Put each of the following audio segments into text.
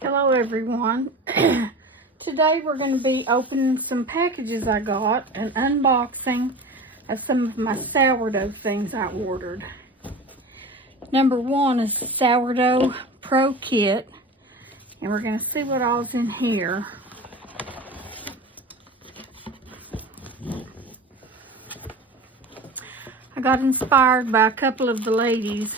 Hello everyone. Today we're going to be opening some packages I got and unboxing of some of my sourdough things I ordered. Number one is Sourdough Pro Kit, and we're going to see what all's in here. I got inspired by a couple of the ladies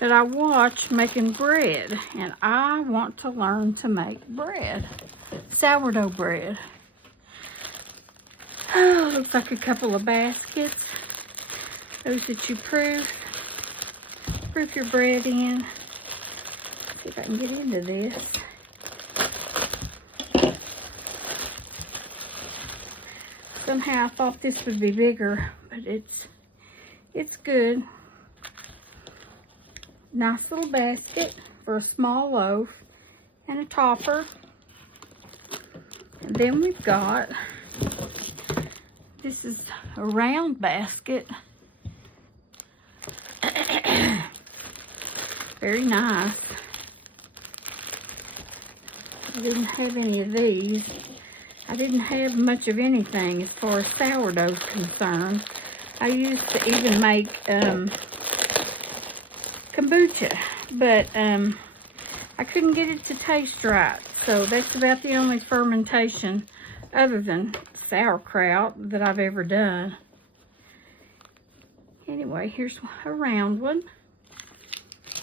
that I watch making bread, and I want to learn to make bread, sourdough bread. Oh, looks like a couple of baskets, those that you proof your bread in. See if I can get into this. Somehow I thought this would be bigger, but it's good. Nice little basket for a small loaf and a topper. And then we've got, this is a round basket. Very nice. I didn't have any of these. I didn't have much of anything as far as sourdough is concerned. I used to even make kombucha, but I couldn't get it to taste right, so that's about the only fermentation other than sauerkraut that I've ever done. Anyway, here's a round one.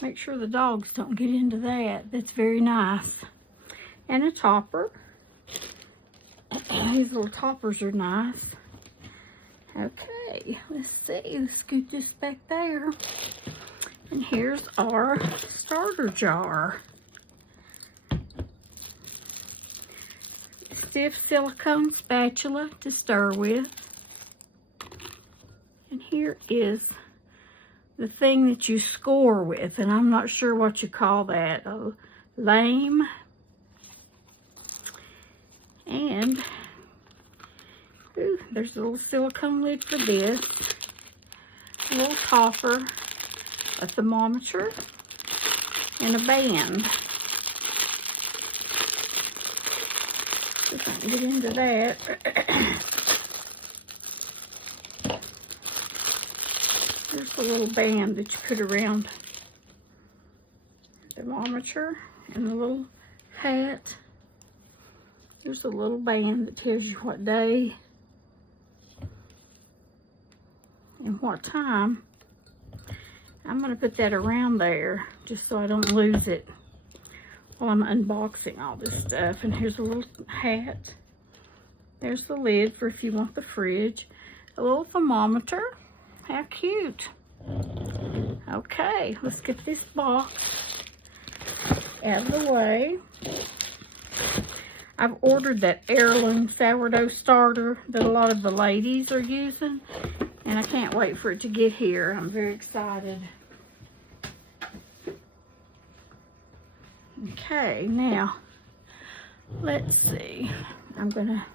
Make sure the dogs don't get into that. That's very nice. And a topper. These little toppers are nice. Okay, let's see. Let's scoot this back there. And here's our starter jar. Stiff silicone spatula to stir with. And here is the thing that you score with, and I'm not sure what you call that. A lame. And ooh, there's a little silicone lid for this. A little topper. A thermometer, and a band. If I can get into that. There's a little band that you put around the thermometer, and the little hat. There's a little band that tells you what day and what time. I'm going to put that around there just so I don't lose it while I'm unboxing all this stuff. And here's a little hat. There's the lid for if you want the fridge. A little thermometer. How cute. Okay, let's get this box out of the way. I've ordered that heirloom sourdough starter that a lot of the ladies are using, and I can't wait for it to get here. I'm very excited. Okay, now, let's see. I'm gonna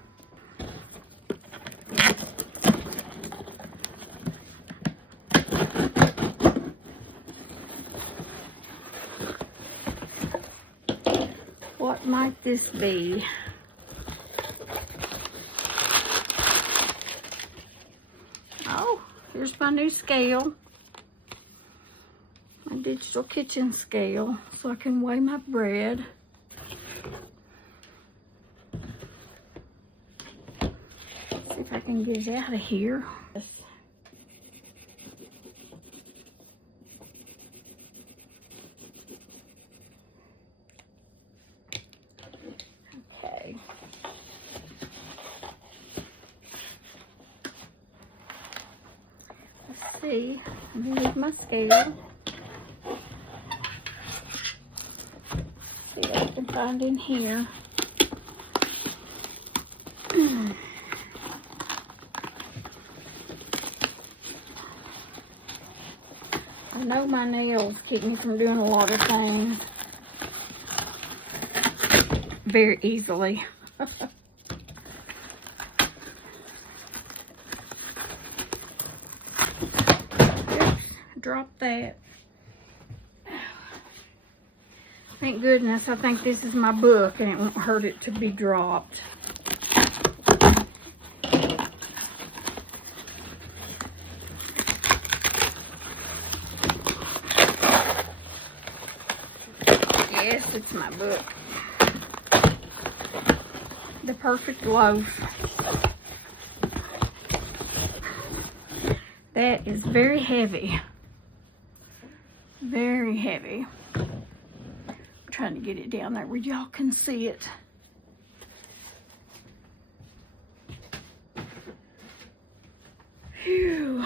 what might this be? Oh, here's my new scale. My digital kitchen scale, so I can weigh my bread. See if I can get it out of here. Okay. Let's see. I'm gonna leave my scale. See what I can find in here. I know my nails keep me from doing a lot of things very easily. Oops, dropped that. Thank goodness, I think this is my book and it won't hurt it to be dropped. Yes, it's my book. The Perfect Loaf. That is very heavy. Very heavy. I'm trying to get it down there where y'all can see it. Phew.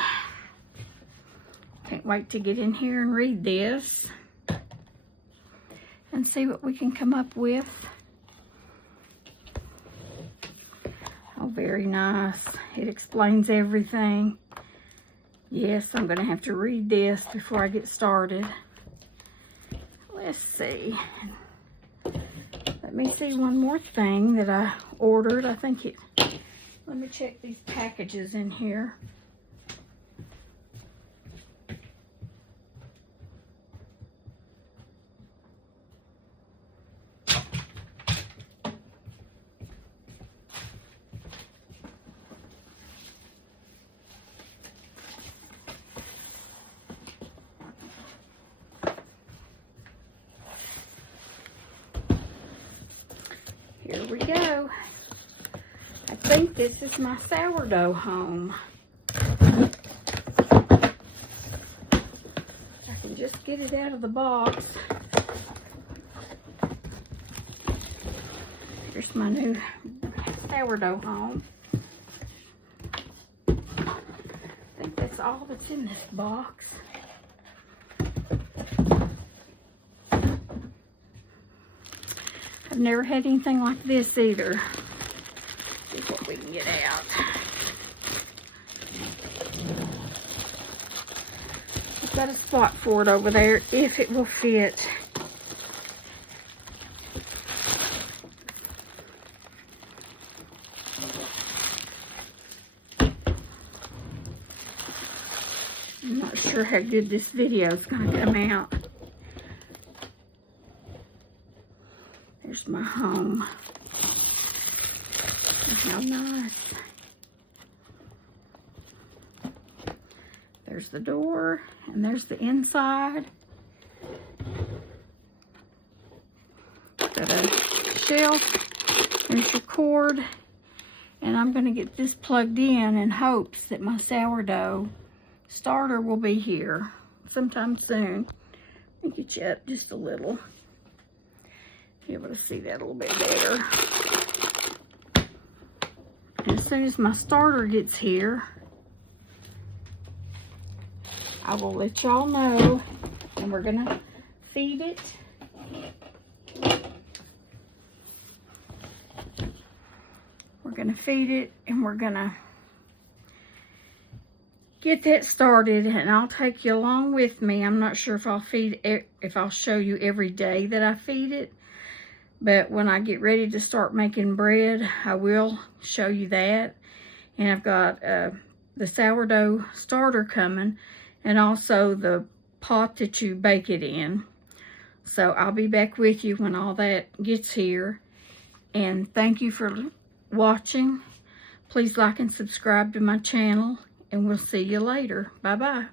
Can't wait to get in here and read this and see what we can come up with. Oh, very nice. It explains everything. Yes, I'm going to have to read this before I get started. Let's see. Let me see one more thing that I ordered. I think it... Let me check these packages in here. Here we go. I think this is my sourdough home. I can just get it out of the box. Here's my new sourdough home. I think that's all that's in this box. I've never had anything like this either. See what we can get out. I've got a spot for it over there if it will fit. I'm not sure how good this video is going to come out. There's my home. How nice. There's the door, and there's the inside. Got a shelf. There's your cord. And I'm going to get this plugged in hopes that my sourdough starter will be here sometime soon. Let me get you up just a little. Be able to see that a little bit better. And as soon as my starter gets here, I will let y'all know, and we're gonna feed it. We're gonna feed it, and we're gonna get that started, and I'll take you along with me. I'm not sure if I'll show you every day that I feed it. But when I get ready to start making bread, I will show you that. And I've got the sourdough starter coming, and also the pot that you bake it in. So I'll be back with you when all that gets here. And thank you for watching. Please like and subscribe to my channel, and we'll see you later. Bye-bye.